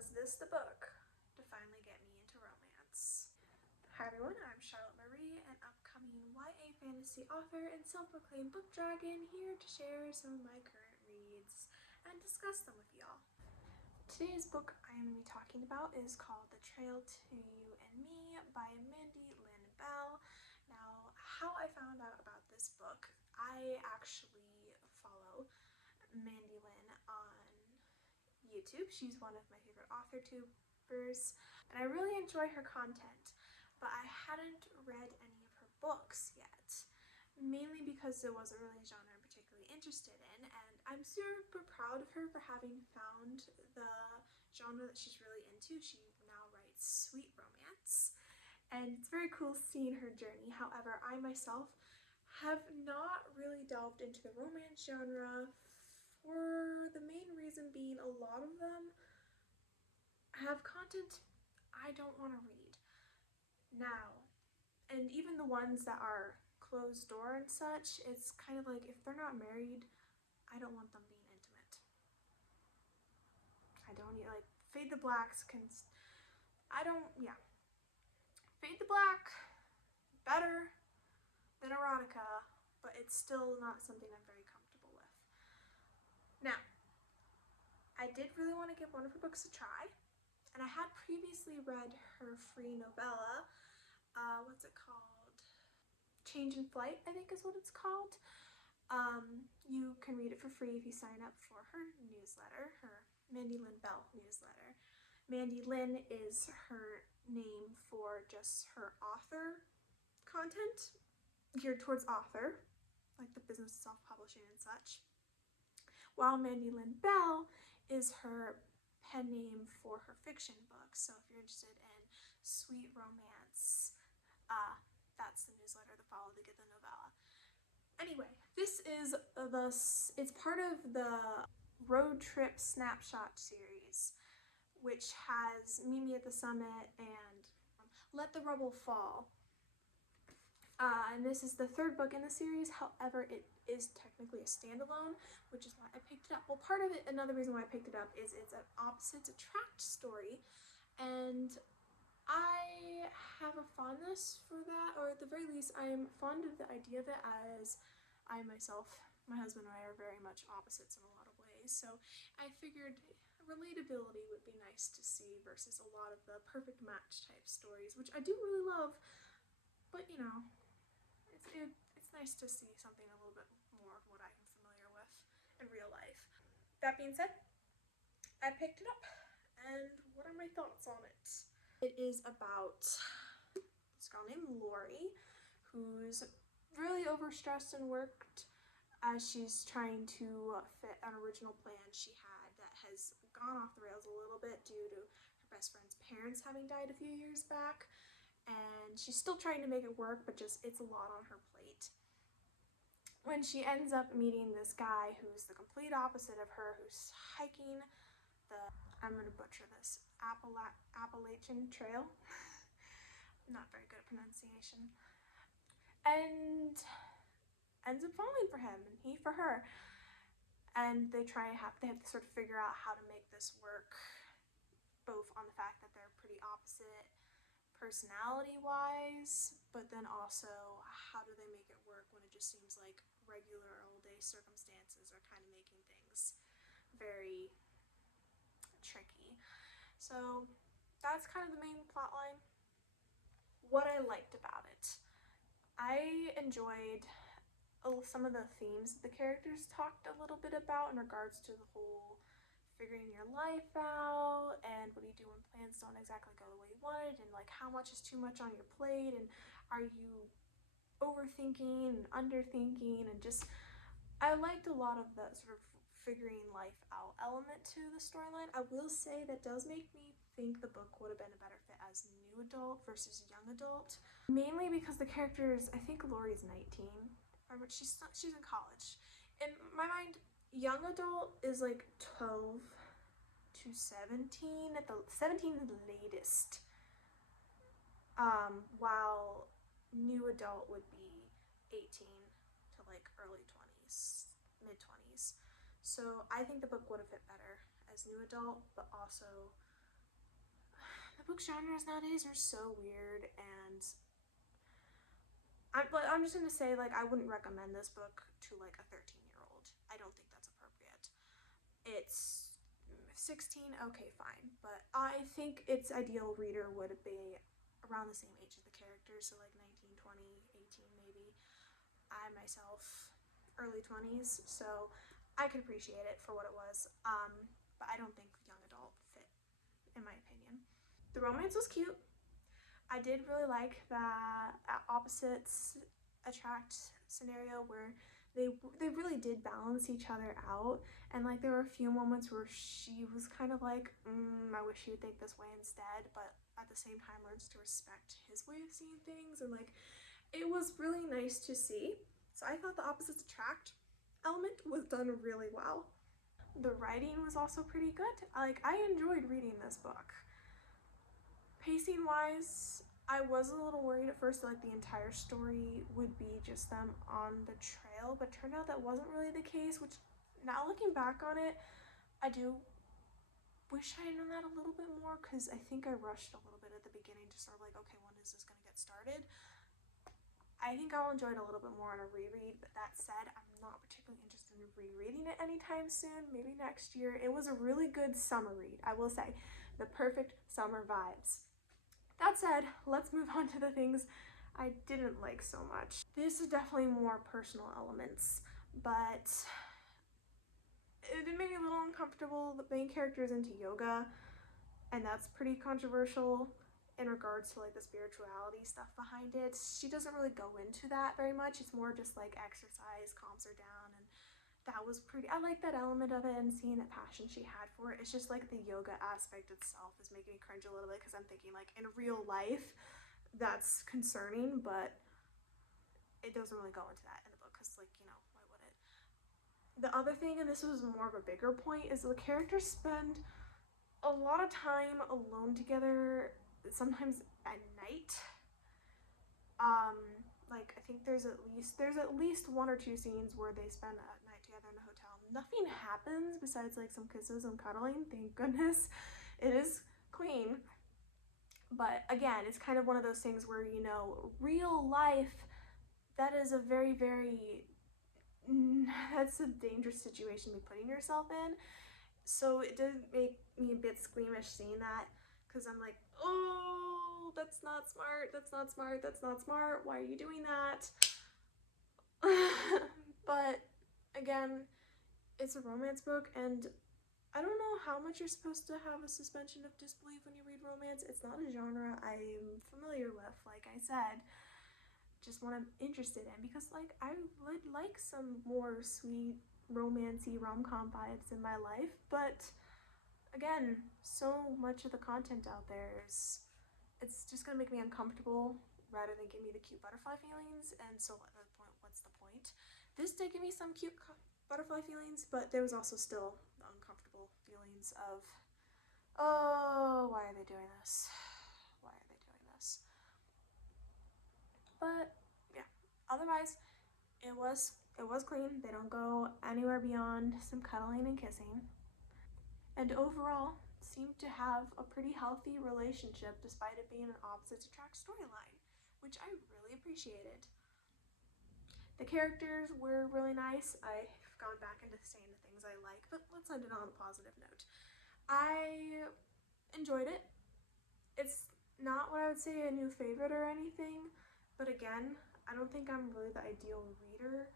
Was this the book to finally get me into romance? Hi everyone, I'm Charlotte Marie, an upcoming YA fantasy author and self-proclaimed book dragon, here to share some of my current reads and discuss them with y'all. Today's book I'm going to be talking about is called The Trail to You and Me by Mandy Lynn Bell. Now, how I found out about this book, I actually follow Mandy Lynn on YouTube. She's one of my favorite author tubers, and I really enjoy her content, but I hadn't read any of her books yet, mainly because it wasn't really a genre I'm particularly interested in, and I'm super proud of her for having found the genre that she's really into. She now writes sweet romance, and it's very cool seeing her journey. However, I myself have not really delved into the romance genre, for the main reason being a lot of them have content I don't want to read now. And even the ones that are closed door and such, it's kind of like, if they're not married, I don't want them being intimate. I don't need, like, Fade the Blacks can, Fade the Black, better than erotica, but it's still not something I'm very comfortable with. Now, I did really want to give one of her books a try, and I had previously read her free novella, what's it called? Change in Flight, I think is what it's called. You can read it for free if you sign up for her newsletter, her Mandy Lynn Bell newsletter. Mandy Lynn is her name for just her author content, geared towards author, like the business of self-publishing and such, while Mandy Lynn Bell is her pen name for her fiction books. So if you're interested in sweet romance, that's the newsletter to follow to get the novella. Anyway, this is it's part of the Road Trip Snapshot series, which has Meet Me at the Summit and Let the Rubble Fall. And this is the third book in the series. However, it is technically a standalone, which is why I picked it up. Well, part of it, another reason why I picked it up, is it's an opposites attract story, and I have a fondness for that, or at the very least, I'm fond of the idea of it, as I myself, my husband and I are very much opposites in a lot of ways, so I figured relatability would be nice to see versus a lot of the perfect match type stories, which I do really love, but you know, it's nice to see something a little bit more of what I'm familiar with in real life. That being said, I picked it up, and what are my thoughts on it? It is about this girl named Lori, who's really overstressed and worked as she's trying to fit an original plan she had that has gone off the rails a little bit due to her best friend's parents having died a few years back. And she's still trying to make it work, but just it's a lot on her plate. When she ends up meeting this guy who's the complete opposite of her, who's hiking the, I'm gonna butcher this, Appalachian Trail. Not very good at pronunciation. And ends up falling for him, and he for her. And they have to sort of figure out how to make this work, both on the fact that they're pretty opposite personality-wise, but then also how do they make it work when it just seems like regular all-day circumstances are kind of making things very tricky. So that's kind of the main plot line. What I liked about it, I enjoyed some of the themes the characters talked a little bit about in regards to the whole figuring your life out, and what do you do when plans don't exactly go the way you wanted, and like how much is too much on your plate, and are you overthinking and underthinking, and just I liked a lot of the sort of figuring life out element to the storyline. I will say that does make me think the book would have been a better fit as new adult versus young adult, mainly because the characters, I think Lori's 19, or she's in college. In my mind, young adult is like 12 to 17, at the 17 is the latest, while new adult would be 18 to like early 20s, mid 20s. So I think the book would have fit better as new adult, but also book genres nowadays are so weird, and I'm just gonna say, like, I wouldn't recommend this book to like a 13-year-old. I don't think that's appropriate. It's 16, okay, fine, but I think its ideal reader would be around the same age as the characters, so like 19, 20, 18 maybe. I myself, early 20s, so I could appreciate it for what it was, but I don't think young adult fit, in my opinion. The romance was cute. I did really like that opposites attract scenario where they really did balance each other out, and like there were a few moments where she was kind of like, I wish she would think this way instead, but at the same time learns to respect his way of seeing things, and like it was really nice to see. So I thought the opposites attract element was done really well. The writing was also pretty good. Like, I enjoyed reading this book. Pacing wise, I was a little worried at first that like the entire story would be just them on the trail, but turned out that wasn't really the case, which now looking back on it, I do wish I had known that a little bit more, because I think I rushed a little bit at the beginning, just sort of like, okay, when is this going to get started? I think I'll enjoy it a little bit more on a reread, but that said, I'm not particularly interested in rereading it anytime soon, maybe next year. It was a really good summer read, I will say. The perfect summer vibes. That said, let's move on to the things I didn't like so much. This is definitely more personal elements, but it made me a little uncomfortable. The main character is into yoga, and that's pretty controversial in regards to like the spirituality stuff behind it. She doesn't really go into that very much. It's more just like exercise calms her down, and that was pretty, I like that element of it, and seeing that passion she had for it. It's just like the yoga aspect itself is making me cringe a little bit, because I'm thinking like in real life that's concerning, but it doesn't really go into that in the book, because like, you know, why would it? The other thing, and this was more of a bigger point, is the characters spend a lot of time alone together, sometimes at night. um like I think there's at least one or two scenes where they spend a night together in a hotel. Nothing happens besides like some kisses and cuddling, thank goodness. It is clean, but again, it's kind of one of those things where, you know, real life, that is a very, very, that's a dangerous situation to be putting yourself in. So it did make me a bit squeamish seeing that, because I'm like, oh, that's not smart, that's not smart, that's not smart, why are you doing that? But again, it's a romance book, and I don't know how much you're supposed to have a suspension of disbelief when you read romance. It's not a genre I'm familiar with, like I said, just one I'm interested in, because like I would like some more sweet romancy rom-com vibes in my life, but again, so much of the content out there is, it's just gonna make me uncomfortable rather than give me the cute butterfly feelings. And so at that point, what's the point? This did give me some cute butterfly feelings, but there was also still the uncomfortable feelings of, oh, why are they doing this? Why are they doing this? But yeah, otherwise it was clean. They don't go anywhere beyond some cuddling and kissing, and overall seemed to have a pretty healthy relationship despite it being an opposites attract storyline, which I really appreciated. The characters were really nice. I've gone back into saying the things I like, but let's end it on a positive note. I enjoyed it. It's not what I would say a new favorite or anything, but again, I don't think I'm really the ideal reader,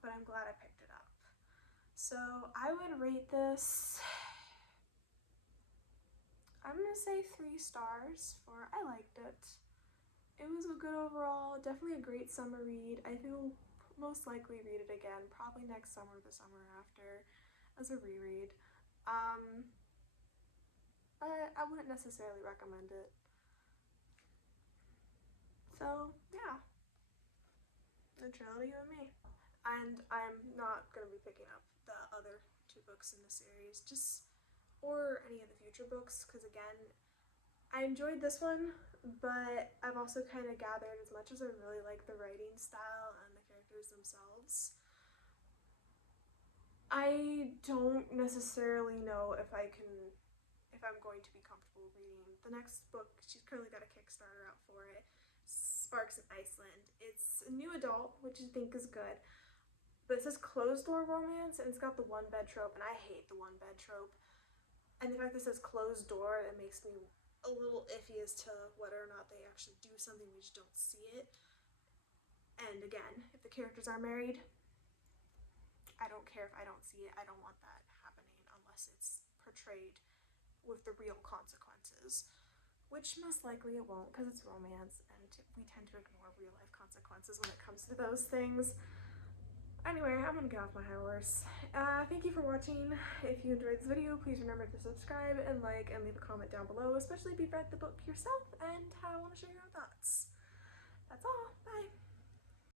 but I'm glad I picked it up. So I would rate this, I'm gonna say 3 stars for I liked it. It was a good overall, definitely a great summer read. I think I'll most likely read it again, probably next summer or the summer after, as a reread. But I wouldn't necessarily recommend it. So yeah, the trilogy with me. And I'm not gonna be picking up the other 2 books in the series, just, or any of the future books, because again, I enjoyed this one, but I've also kind of gathered, as much as I really like the writing style and the characters themselves, I don't necessarily know if I'm going going to be comfortable reading. The next book, she's currently got a Kickstarter out for it, Sparks in Iceland. It's a new adult, which I think is good, but it says closed door romance, and it's got the one bed trope, and I hate the one bed trope. And the fact that it says closed door, it makes me a little iffy as to whether or not they actually do something, we just don't see it. And again, if the characters are married, I don't care if I don't see it. I don't want that happening unless it's portrayed with the real consequences, which most likely it won't, because it's romance and we tend to ignore real life consequences when it comes to those things. Anyway, I'm gonna get off my high horse. Thank you for watching. If you enjoyed this video, please remember to subscribe and like and leave a comment down below, especially if you've read the book yourself and want to share your own thoughts. That's all. Bye.